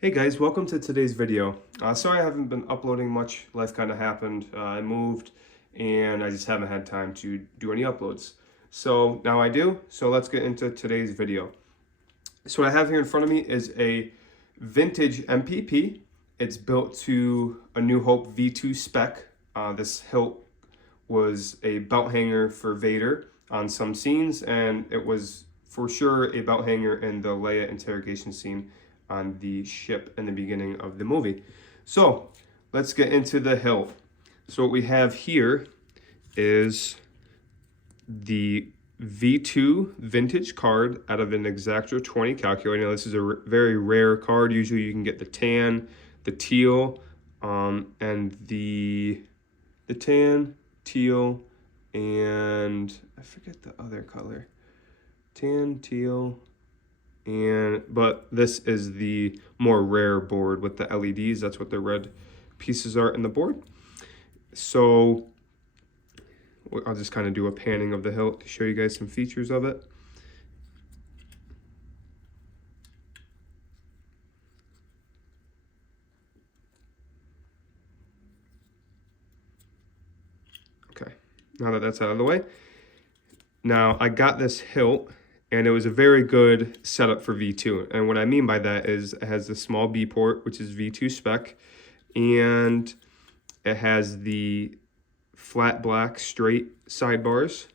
Hey guys, welcome to today's video. Sorry I haven't been uploading much. Life kind of happened. I moved and I just haven't had time to do any uploads. So now I do, so let's get into today's video. So what I have here in front of me is a vintage MPP. It's built to a New Hope V2 spec. This hilt was a belt hanger for Vader on some scenes, and it was for sure a belt hanger in the Leia interrogation scene on the ship in the beginning of the movie. So let's get into the hilt. So what we have here is the V2 vintage card out of an Exactor 20 calculator. Now, this is a very rare card. Usually you can get the tan, the teal, and the tan, teal, and I forget the other color. Tan, teal, but this is the more rare board with the LEDs. That's what the red pieces are in the board. So I'll just kind of do a panning of the hilt to show you guys some features of it. Okay, now that that's out of the way. Now I got this hilt and it was a very good setup for V2. And what I mean by that is it has the small B port, which is V2 spec, and it has the flat black straight sidebars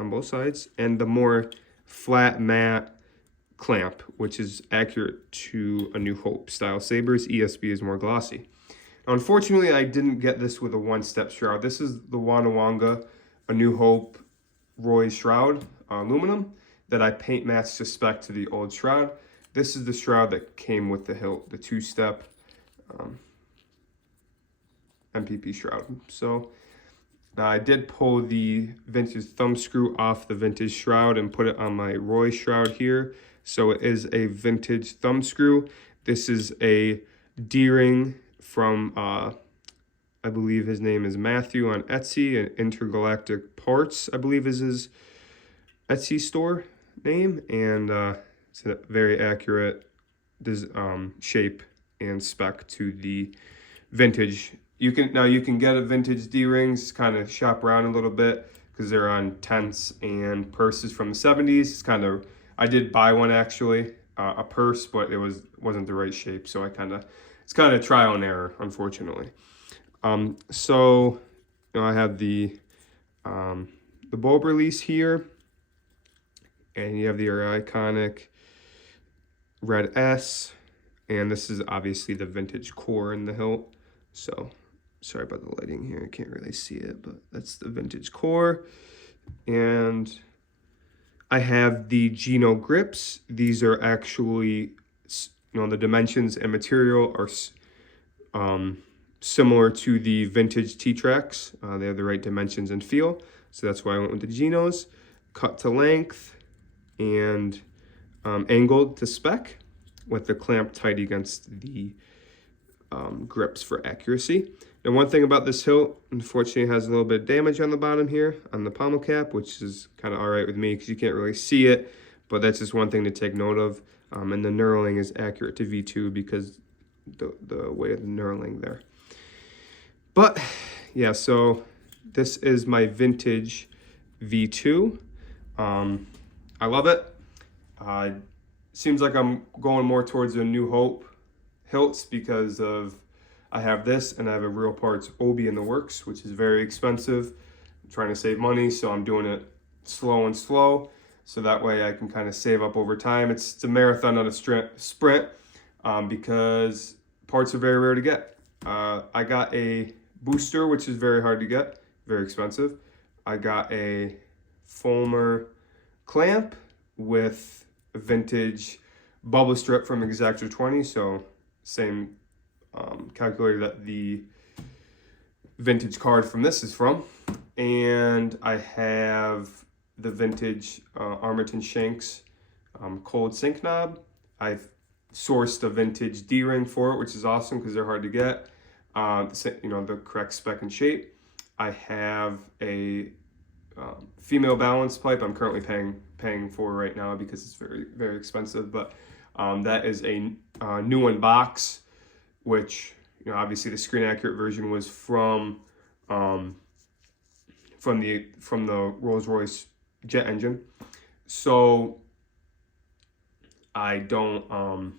on both sides, and the more flat matte clamp, which is accurate to a New Hope style sabers. ESB is more glossy. Now, unfortunately, I didn't get this with a one-step shroud. This is the Wanawanga, a New Hope Roy shroud, aluminum, that I paint matched to spec to the old shroud. This is the shroud that came with the hilt, the two-step MPP shroud. So I did pull the vintage thumb screw off the vintage shroud and put it on my Roy shroud here. So it is a vintage thumb screw. This is a D-ring from, I believe his name is Matthew on Etsy, and Intergalactic Parts, I believe is his Etsy store name. And it's a very accurate shape and spec to the vintage. You can get a vintage D-rings, kind of shop around a little bit because they're on tents and purses from the 70s. It's kind of, I did buy one actually, a purse, but it wasn't the right shape, so it's kind of trial and error, unfortunately. So I have the bulb release here, and you have the iconic red S, and this is obviously the vintage core in the hilt. So sorry about the lighting here, I can't really see it, but that's the vintage core. And I have the Geno grips. These are actually, the dimensions and material are similar to the vintage T-Tracks. They have the right dimensions and feel, so that's why I went with the Genos. Cut to length and angled to spec with the clamp tight against the grips for accuracy. And one thing about this hilt, unfortunately, it has a little bit of damage on the bottom here on the pommel cap, which is kind of all right with me because you can't really see it, but that's just one thing to take note of. And the knurling is accurate to V2 because the way of the knurling there. But yeah, so this is my vintage V2. I love it. Seems like I'm going more towards the New Hope hilts because of I have this and I have a Real Parts Obi in the works, which is very expensive. I'm trying to save money, so I'm doing it slow and slow, so that way I can kind of save up over time. It's a marathon, not a sprint, because parts are very rare to get. I got a booster, which is very hard to get, very expensive. I got a Fulmer clamp with a vintage bubble strip from Exactor 20, so same calculator that the vintage card from this is from. And I have the vintage Armerton Shanks cold sink knob. I've sourced a vintage D-ring for it, which is awesome because they're hard to get. The correct spec and shape. I have a female balance pipe I'm currently paying for right now because it's very, very expensive, but That is a new in box, which, you know, obviously the screen accurate version was from the Rolls-Royce jet engine. So I don't,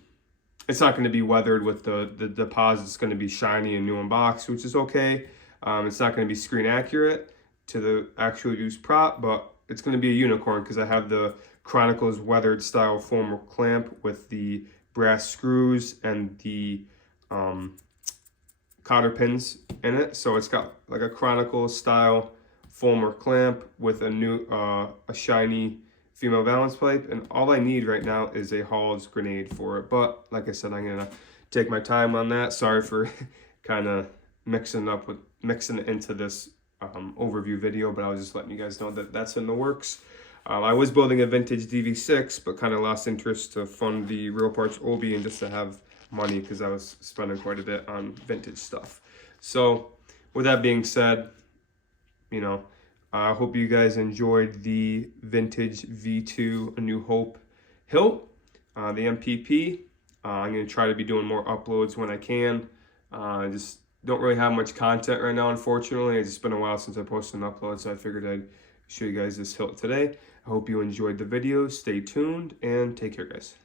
it's not going to be weathered with the deposit. It's going to be shiny and new in box, which is okay. It's not going to be screen accurate to the actual used prop, but it's going to be a unicorn because I have the Chronicles weathered style former clamp with the brass screws and the cotter pins in it. So it's got like a Chronicles style former clamp with a new a shiny female balance pipe, and all I need right now is a Hall's grenade for it. But like I said, I'm gonna take my time on that. Sorry for kind of mixing it into this overview video, but I was just letting you guys know that that's in the works. I was building a vintage DV6, but kind of lost interest to fund the Real Parts Obi and just to have money because I was spending quite a bit on vintage stuff. So with that being said, you know, I hope you guys enjoyed the vintage V2 A New Hope Hilt, the MPP. I'm going to try to be doing more uploads when I can. I just don't really have much content right now, unfortunately. It's been a while since I posted an upload, so I figured I'd show you guys this hilt today. I hope you enjoyed the video. Stay tuned and take care, guys.